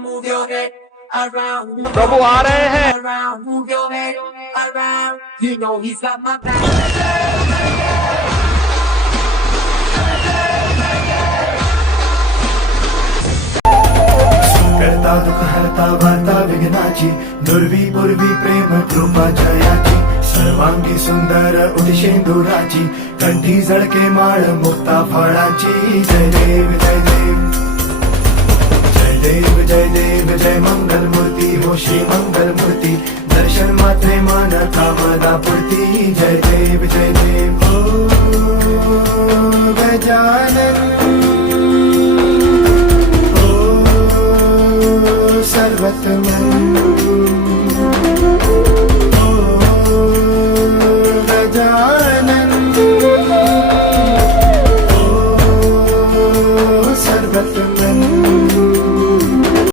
move your head around. प्रभु आ रहे हैं. Around, move your head around. You know he's got my back. करता दुःख हरता वार्ता विघ्नाची दुर्वी पूर्वी प्रेम कृपा जयाची सर्वांगी सुंदर उदिशेंदुराची कंठी झळके माळ मुक्ता फळाची जय देव जय देव जय देव जय देव जय मंगल मूर्ती हो श्री मंगल मूर्ती दर्शन मात्रे मान कामदा पूर्ती जय देव ओ गजानन सर्वतमन